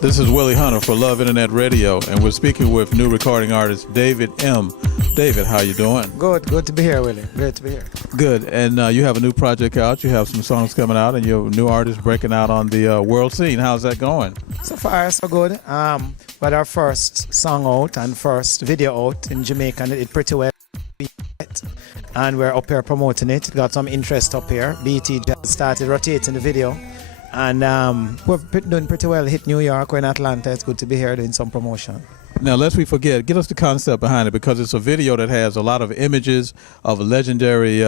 This is Willie Hunter for Love Internet Radio, and we're speaking with new recording artist David M. David, how you doing? Good to be here, Willie. Great to be here. Good, and you have a new project out. You have some songs coming out, and you're a new artist breaking out on the world scene. How's that going? So far, so good. We had our first song out and first video out in Jamaica, and it did pretty well. And we're up here promoting it. Got some interest up here. BT just started rotating the video. And we're doing pretty well. Hit New York, we're in Atlanta. It's good to be here doing some promotion. Now, lest we forget, get us the concept behind it, because it's a video that has a lot of images of legendary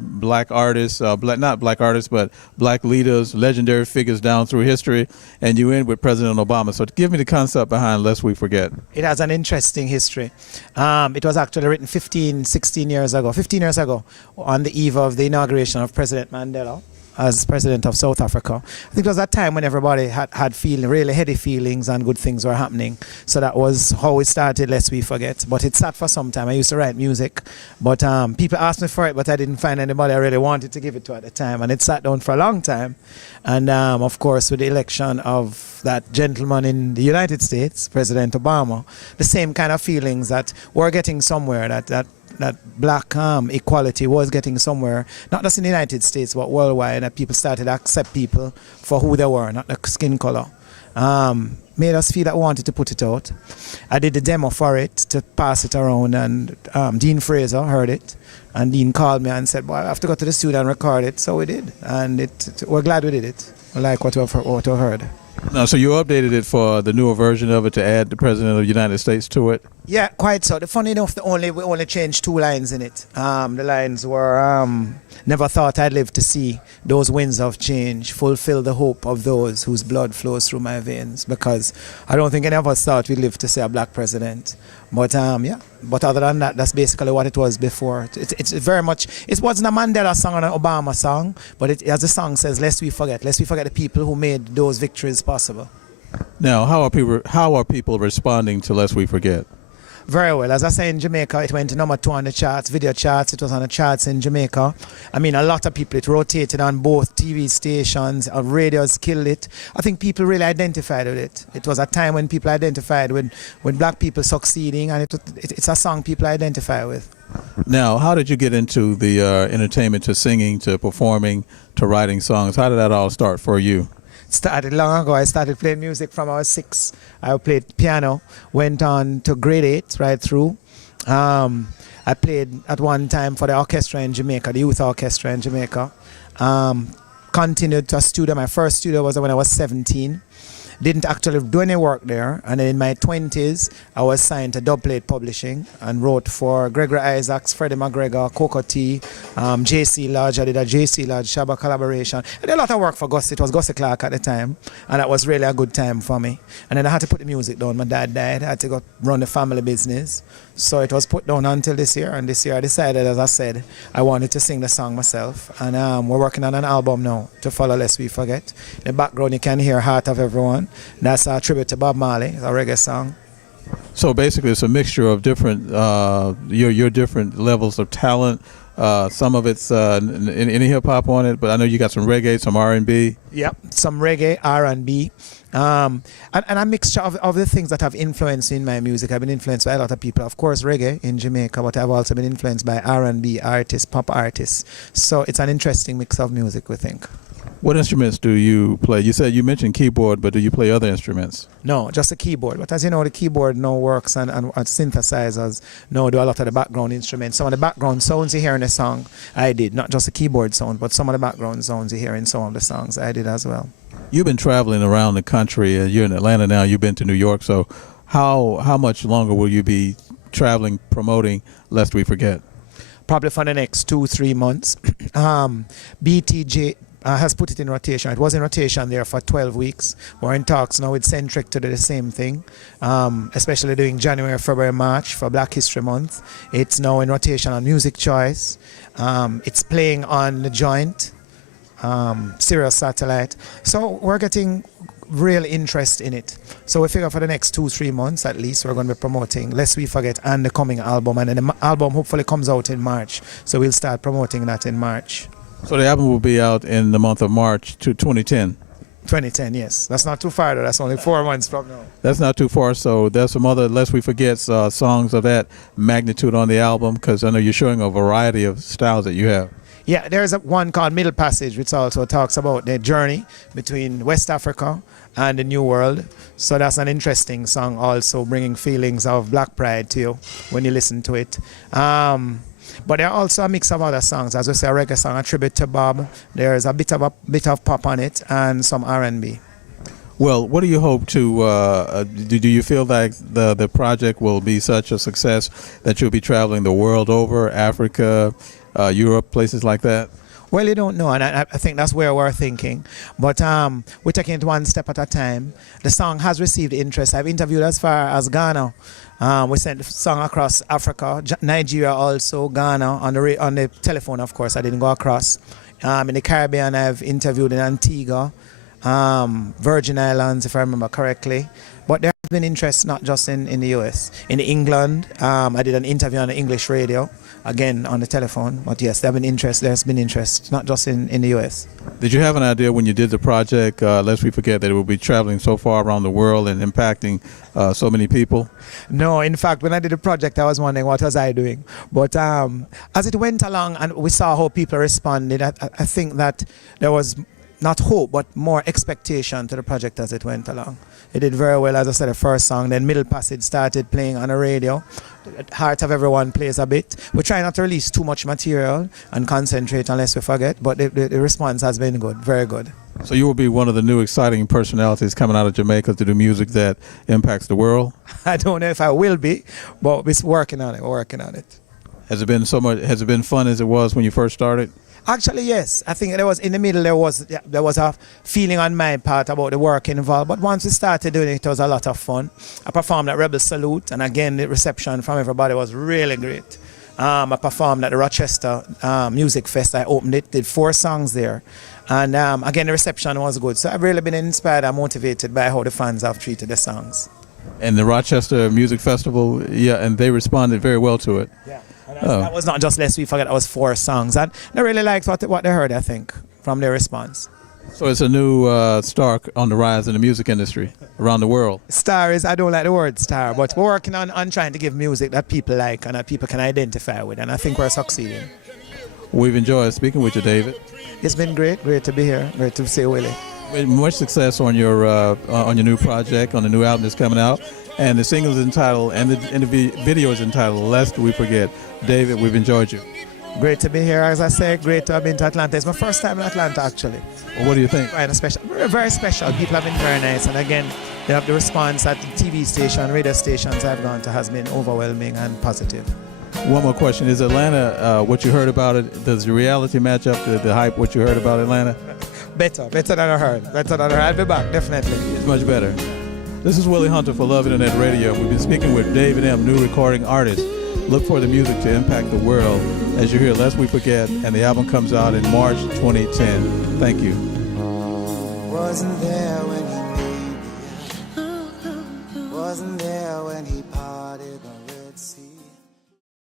black artists, not black artists, but black leaders, legendary figures down through history, and you end with President Obama. So give me the concept behind Lest We Forget. It has an interesting history. It was actually written 15 years ago, on the eve of the inauguration of President Mandela as president of South Africa. I think it was that time when everybody had really heady feelings and good things were happening. So that was how it started, Lest We Forget. But it sat for some time. I used to write music, but people asked me for it, but I didn't find anybody I really wanted to give it to at the time. And it sat down for a long time. And of course, with the election of that gentleman in the United States, President Obama, the same kind of feelings that we're getting somewhere, that black equality was getting somewhere, not just in the United States, but worldwide, that people started to accept people for who they were, not the skin color. Made us feel that we wanted to put it out. I did the demo for it to pass it around, and Dean Fraser heard it, and Dean called me and said, "Boy, I have to go to the studio and record it." So we did, and we're glad we did it. I like what we've heard. Now, so you updated it for the newer version of it to add the President of the United States to it? Yeah, quite so. Funny enough, we only changed 2 lines in it. The lines were, "Never thought I'd live to see those winds of change fulfill the hope of those whose blood flows through my veins," because I don't think any of us thought we'd live to see a black president. But yeah, but other than that, that's basically what it was before. It's very much, it wasn't a Mandela song or an Obama song, but as the song says, lest we forget the people who made those victories possible. Now, how are people responding to Lest We Forget? Very well. As I say, in Jamaica, it went to #2 on the charts, video charts. It was on the charts in Jamaica. I mean, a lot of people, it rotated on both TV stations, radios killed it. I think people really identified with it. It was a time when people identified with black people succeeding, and it's a song people identify with. Now, how did you get into the entertainment, to singing, to performing, to writing songs? How did that all start for you? Started long ago. I started playing music from I was 6. I played piano, went on to grade 8 right through. I played at one time for the orchestra in Jamaica, the youth orchestra in Jamaica. Continued to a studio. My first studio was when I was 17. Didn't actually do any work there, and then in my 20s I was signed to Dubplate Publishing and wrote for Gregory Isaacs, Freddie McGregor, Coco T, JC Lodge. I did a JC Lodge Shabba collaboration. I did a lot of work for Gussie. It was Gussie Clark at the time, and that was really a good time for me. And then I had to put the music down. My dad died. I had to go run the family business, so it was put down until this year. And this year I decided, as I said, I wanted to sing the song myself, and we're working on an album now to follow Lest We Forget. In the background you can hear Heart of Everyone. That's a tribute to Bob Marley. It's a reggae song. So basically, it's a mixture of different your different levels of talent. Some of it's any hip hop on it, but I know you got some reggae, some R&B. Yep, some reggae, R&B, and a mixture of the things that have influenced in my music. I've been influenced by a lot of people, of course, reggae in Jamaica, but I've also been influenced by R&B artists, pop artists. So it's an interesting mix of music, we think. What instruments do you play? You mentioned keyboard, but do you play other instruments? No, just a keyboard. But as you know, the keyboard now works and synthesizers now do a lot of the background instruments. Some of the background sounds you hear in the song, I did. Not just the keyboard sound, but some of the background sounds you hear in some of the songs, I did as well. You've been traveling around the country. You're in Atlanta now. You've been to New York. So how much longer will you be traveling, promoting Lest We Forget? Probably for the next 2-3 months. BTJ has put it in rotation. It was in rotation there for 12 weeks. We're in talks now with Centric to do the same thing, especially doing January, February, March for Black History Month. It's now in rotation on Music Choice. It's playing on The Joint, Sirius Satellite. So we're getting real interest in it. So we figure for the next 2-3 months at least, we're going to be promoting Lest We Forget and the coming album. And then the album hopefully comes out in March. So we'll start promoting that in March. So the album will be out in the month of March 2010. 2010, yes. That's not too far though. That's only 4 months from now. That's not too far. So there's some other, lest we forget, songs of that magnitude on the album, because I know you're showing a variety of styles that you have. Yeah, there's one called Middle Passage, which also talks about the journey between West Africa and the New World. So that's an interesting song, also bringing feelings of black pride to you when you listen to it. But there are also a mix of other songs. As we say, a reggae song, a tribute to Bob. There's a bit of pop on it and some R&B. Well, what do you hope to, do you feel like the project will be such a success that you'll be traveling the world over, Africa, Europe, places like that? Well, you don't know, and I think that's where we're thinking. But we're taking it one step at a time. The song has received interest. I've interviewed as far as Ghana. We sent the song across Africa, Nigeria also, Ghana, on the telephone, of course. I didn't go across. In the Caribbean, I've interviewed in Antigua, Virgin Islands, if I remember correctly. But there has been interest not just in the US. In England, I did an interview on the English radio, again on the telephone. But yes, there's been interest, not just in the US. Did you have an idea when you did the project, lest we forget, that it will be traveling so far around the world and impacting so many people? No, in fact, when I did the project, I was wondering what was I doing. But as it went along and we saw how people responded, I think that there was not hope, but more expectation to the project as it went along. It did very well, as I said, the first song. Then Middle Passage started playing on the radio. Heart of Everyone plays a bit. We try not to release too much material and concentrate unless we forget, but the response has been good, very good. So you will be one of the new exciting personalities coming out of Jamaica to do music that impacts the world? I don't know if I will be, but we're working on it. Has it been fun as it was when you first started? Actually, yes. I think there was in the middle there was a feeling on my part about the work involved. But once we started doing it, it was a lot of fun. I performed at Rebel Salute, and again the reception from everybody was really great. I performed at the Rochester Music Fest. I opened it, did 4 songs there, and again the reception was good. So I've really been inspired and motivated by how the fans have treated the songs. And the Rochester Music Festival, yeah, and they responded very well to it. Yeah. That was not just Lest We Forget, that was 4 songs. And they really liked what they heard, I think, from their response. So it's a new star on the rise in the music industry around the world. Star is, I don't like the word star, but we're working on trying to give music that people like and that people can identify with, and I think we're succeeding. We've enjoyed speaking with you, David. It's been great to be here, great to see Willie. Much success on your new project, on the new album that's coming out. And the single is entitled, and the video is entitled, Lest We Forget. David, we've enjoyed you. Great to be here. As I said, great to have been to Atlanta. It's my first time in Atlanta, actually. Well, what do you think? Very special. People have been very nice. And again, the response at the TV station, radio stations I've gone to has been overwhelming and positive. One more question. Is Atlanta, what you heard about it, does the reality match up to the hype, what you heard about Atlanta? Better than I heard. I'll be back, definitely. It's much better. This is Willie Hunter for Love Internet Radio. We've been speaking with David M., new recording artist. Look for the music to impact the world. As you hear, Lest We Forget, and the album comes out in March 2010. Thank you. Wasn't there when he made me. Wasn't there when he